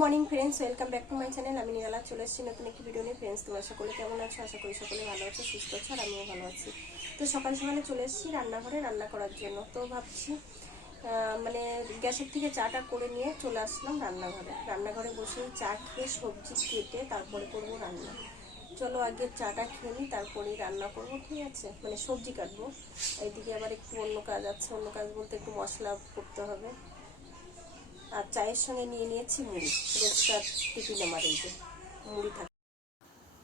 Morning friends welcome back to my channel আমি নিরালা চলে এসেছি নতুন একটি ভিডিও নিয়ে। ফ্রেন্ডস তোমরা সকলে কেমন আছো? আশা করি সকলে ভালো আছো, সুস্থ আছো, আর আমিও ভালো আছি। তো সকাল সকালে চলে এসেছি রান্নাঘরে রান্না করার জন্য। তো ভাবছি মানে গ্যাসের থেকে চাটা করে নিয়ে চলে আসলাম রান্নাঘরে। রান্নাঘরে বসে চা খেয়ে সবজি কেটে তারপরে করব রান্না। চলো আগে চাটা খেয়ে নিই, তারপরেই রান্না করব, ঠিক আছে? মানে সবজি কাটবো। এইদিকে আবার একটু অন্য কাজ আছে। অন্য কাজ বলতে একটু মশলা করতে হবে। আর চায়ের সঙ্গে নিয়ে নিয়েছি মুড়ি। রোজকার টিফিন আমার এই যে, মুড়ি থাকে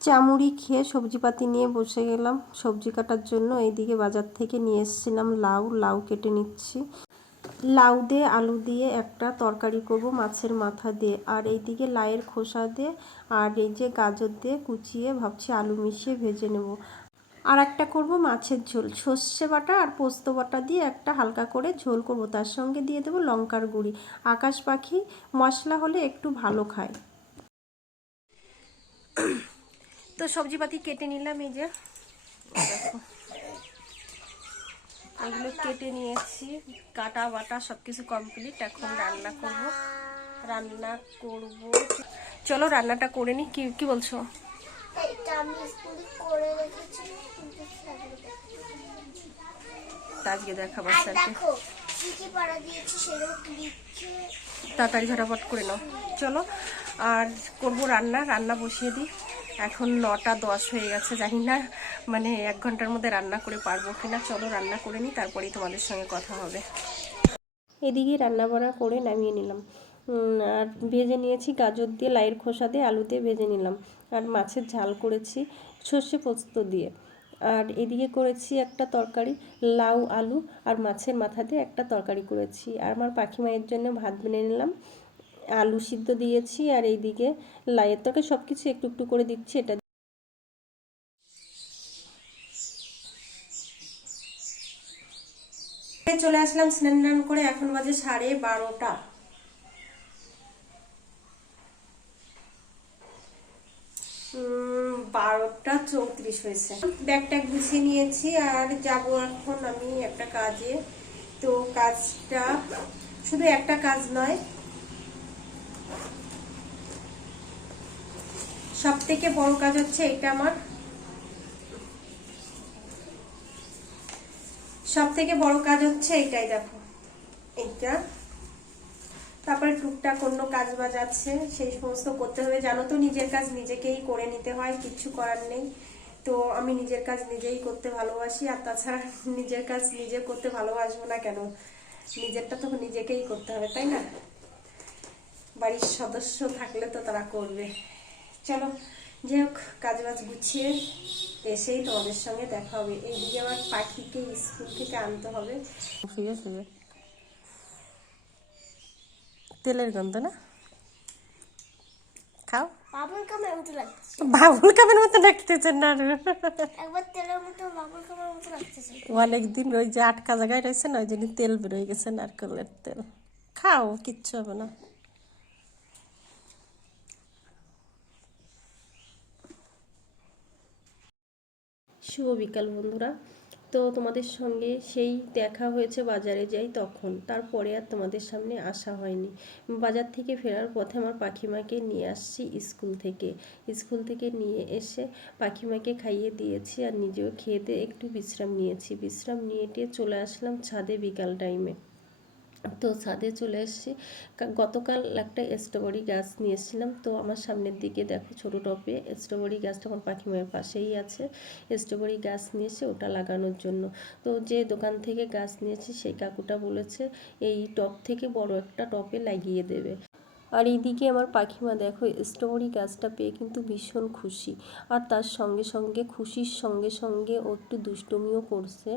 চা মুড়ি খেয়ে সবজিপাতি নিয়ে বসে গেলাম। সবজি কাটার জন্য এইদিকে বাজার থেকে নিয়ে এসেছিলাম লাউ। লাউ কেটে নিচ্ছি। লাউ দিয়ে আলু দিয়ে একটা তরকারি করব মাছের মাথা দিয়ে। আর এইদিকে লাউয়ের খোসা দিয়ে আর এই যে গাজর দিয়ে কুচিয়ে ভাবছি আলু মিশিয়ে ভেজে নেব। আর একটা করব মাছের ঝোল। সর্ষে বাটা আর পোস্ত বাটা দিয়ে একটা হালকা করে ঝোল করব। তার সঙ্গে দিয়ে দেবো লঙ্কার গুঁড়ি। আকাশ পাখি মশলা হলে একটু ভালো খায়। তো সবজিপাতি কেটে নিলাম এই যে। এগুলো কেটে নিয়েছি। কাটা বাটা সব কিছু কমপ্লিট। এখন রান্না করব। রান্না করব। চলো রান্নাটা করে নি। কি বলছো? আমি স্কুলে করে রেখেছি কিন্তু আজকে দেখাবো আর স্যারকে কি কি পড়া দিয়েছি সেগুলো লিখে তাড়াতাড়ি ঝটাপট করে নাও। চলো আর করব রান্না রান্না বসিয়ে দিই। এখন নটা দশ হয়ে গেছে জানি না মানে এক ঘণ্টার মধ্যে রান্না করে পারব কিনা। চলো রান্না করে নিই তারপরেই তোমাদের সঙ্গে কথা হবে। এদিকে রান্না বান্না করে নামিয়ে নিলাম। আর ভেজে নিয়েছি গাজর দিয়ে লাইয়ের খোসা দিয়ে আলু দিয়ে ভেজে নিলাম। আর মাছের ঝাল করেছি সর্ষে পোস্ত দিয়ে। আর এদিকে করেছি একটা তরকারি, লাউ, আলু আর মাছের মাথা দিয়ে একটা তরকারি করেছি। আর আমার পাখি মায়ের জন্য ভাত বেনে নিলাম। আলু সিদ্ধ দিয়েছি আর এইদিকে লাইয়ের তরকারি সব কিছু একটু একটু করে দিচ্ছি, এটা চলে আসলাম স্নান করে, এখন বাজে সাড়ে বারোটা। বারোটা চৌত্রিশ হয়েছে। ব্যাগটা গুছিয়ে নিয়েছি আর যাব এখন আমি একটা কাজে। তো কাজটা শুধু একটা কাজ নয় সব থেকে বড় কাজ হচ্ছে এটা আমার। সব থেকে বড় কাজ হচ্ছে এটাই দেখো এইটা তারপরে টুকটাক অন্য কাজ বাজ আছে সেই সমস্ত করতে হবে। জানো তো, নিজের কাজ নিজেকেই করে নিতে হয় কিছু করার নেই। তো আমি নিজের কাজ নিজেই করতে ভালোবাসি, আর তাছাড়া নিজের কাজ নিজে করতে ভালোবাসবো না কেন? নিজেরটা তো নিজেকেই করতে হবে, তাই না? বাড়ির সদস্য থাকলে তো তারা করবে। চলো, যাই হোক কাজ বাজ গুছিয়ে এসেই তোমাদের সঙ্গে দেখা হবে। এই এইদিকে আমার পাখিকে, স্কুল থেকে আনতে হবে। তেলের গন্ধ না? খাও। বাবুল কামের মতো লাগছে। বাবুল কাপের মতো ডাকতেছেন না একবার তেলের মতো বাবুল কামের মতো লাগতেছে। অনেকদিন ওই যে আটকা জায়গায় রয়েছে না ওই জন্য তেল বেরোয় গেছে নারকেলের তেল। খাও কিচ্ছু হবে না। শুভ বিকাল বন্ধুরা। তো তোমাদের সঙ্গে সেই দেখা হয়েছে বাজারে যাই তখন। তারপরে আর তোমাদের সামনে আসা হয়নি। বাজার থেকে ফেরার পথে আমার পাখিমাকে নিয়ে আসছি স্কুল থেকে। স্কুল থেকে নিয়ে এসে পাখিমাকে খাইয়ে দিয়েছি আর নিজেও খেয়ে দিয়ে একটু বিশ্রাম নিয়েছি। বিশ্রাম নিয়ে টিয়ে চলে আসলাম ছাদে বিকাল টাইমে তো ছাদে চলে এসেছি। গতকাল একটা স্ট্রবেরি গাছ নিয়ে এসেছিলাম। তো আমার সামনের দিকে দেখো ছোটো টপে স্ট্রবেরি গাছটা আমার পাখিমায়ের পাশেই আছে। স্ট্রবেরি গাছ নিয়েছে ওটা লাগানোর জন্য। তো যে দোকান থেকে গাছ নিয়েছি সেই কাকুটা বলেছে, এই টপ থেকে বড় একটা টপে লাগিয়ে দেবে। আর এইদিকে আমার পাখিমা, দেখো স্ট্রবেরি গাছটা পেয়ে কিন্তু ভীষণ খুশি। আর তার সঙ্গে সঙ্গে, খুশির সঙ্গে সঙ্গে ও একটু দুষ্টুমিও করছে।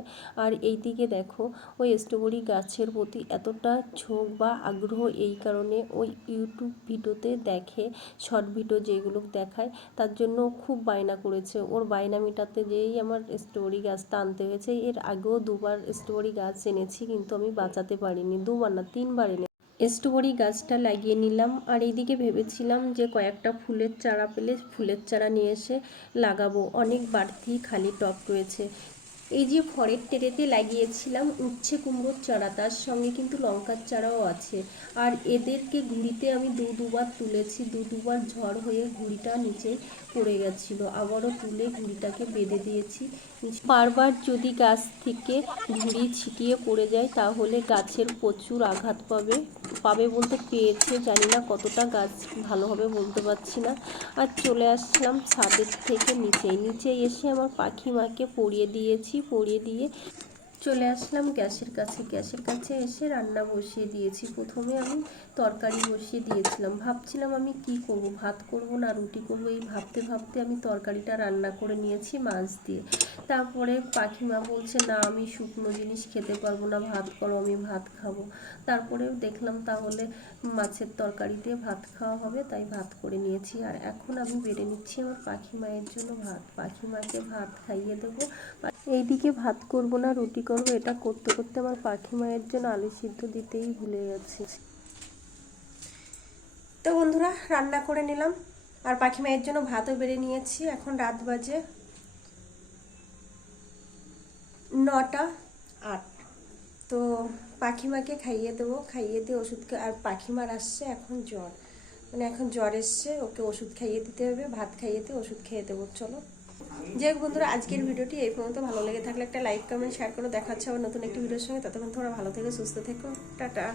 আর এইদিকে দেখো, ওই স্ট্রবেরি গাছের প্রতি এতটা ঝোঁক বা আগ্রহ এই কারণে ওই ইউটিউব ভিডিওতে দেখে শর্ট ভিডিও যেগুলো দেখায়, তার জন্য খুব বায়না করেছে। ওর বায়না মেটাতে যেই আমার স্ট্রবেরি গাছটা আনতে হয়েছে, এর আগেও দুবার স্ট্রবেরি গাছ এনেছি, কিন্তু আমি বাঁচাতে পারিনি। দুবার না, তিনবার এনে স্ট্রবেরি গাছটা লাগিয়ে নিলাম। আর এইদিকে ভেবেছিলাম যে কয়েকটা ফুলের চারা পেলে ফুলের চারা নিয়ে এসে লাগাবো। অনেক বাড়তি খালি টব রয়েছে। এই যে ফরের টেরেতে লাগিয়েছিলাম উচ্ছে কুমড়োর চারা, তার সঙ্গে কিন্তু লঙ্কার চারাও আছে। আর এদেরকে ঘুড়িতে আমি দু দুবার তুলেছি, দু দুবার ঝড় হয়ে ঘুড়িটা নিচে পড়ে গেছিল। আবারও তুলে ঘুড়িটাকে বেঁধে দিয়েছি। বারবার যদি গাছ থেকে ঘুড়ি ছিটিয়ে পড়ে যায়, তাহলে গাছের প্রচুর আঘাত পাবে। পাবে বলতে পেয়েছে, জানি না কতটা গাছ ভালোভাবে বলতে পারছি না। আর চলে আসলাম ছাদের থেকে নিচে নিচে এসে আমার পাখি মাকে পরিয়ে দিয়েছি, পরিয়ে দিয়ে চলে আসলাম গ্যাসের কাছে। গ্যাসের কাছে এসে রান্না বসিয়ে দিয়েছি। প্রথমে আমি তরকারি বসিয়ে দিয়েছিলাম। ভাবছিলাম আমি কি করব? ভাত করব না রুটি করব? এই ভাবতে ভাবতে আমি তরকারিটা রান্না করে নিয়েছি মাছ দিয়ে। তারপরে পাখিমা বলছে, না, আমি শুকনো জিনিস খেতে পারব না। ভাত করো, আমি ভাত খাব। তারপরে দেখলাম তাহলে মাছের তরকারি দিয়ে ভাত খাওয়া হবে, তাই ভাত করে নিয়েছি। আর এখন আমি বেড়ে নিচ্ছি আমার পাখি মায়ের জন্য ভাত। পাখি মাকে ভাত খাইয়ে দেবো। এইদিকে ভাত করব না, রুটি করব, এটা করতে করতে আমার পাখি মায়ের জন্য আলু সিদ্ধ দিতেই ভুলে গেছি। তো বন্ধুরা, রান্না করে নিলাম। আর পাখি মায়ের জন্য ভাতও বেড়ে নিয়েছি। এখন রাত বাজে নটা আট। তো পাখিমাকে খাইয়ে দেবো, খাইয়ে দিয়ে ওষুধ আর পাখিমার আসছে এখন জ্বর। মানে এখন জ্বর এসছে, ওকে ওষুধ খাইয়ে দিতে হবে, ভাত খাইয়ে দিয়ে ওষুধ খেয়ে দেবো। চলো। যাই হোক বন্ধুরা, আজকের ভিডিওটি এই পর্যন্ত। ভালো লেগে থাকলে একটা লাইক, কমেন্ট শেয়ার করে দেখাচ্ছে আবার নতুন একটি ভিডিওর সঙ্গে। ততক্ষণ তোমরা ভালো থেকে, সুস্থ থেকো। টাটা।